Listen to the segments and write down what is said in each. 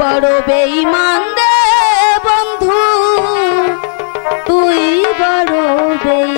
বড় বেইমান দে বন্ধু তুই বড় বেই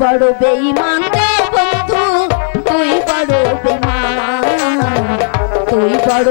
বড় বেঈমান রে বন্ধু তুই বড় বেঈমান। তুই বড়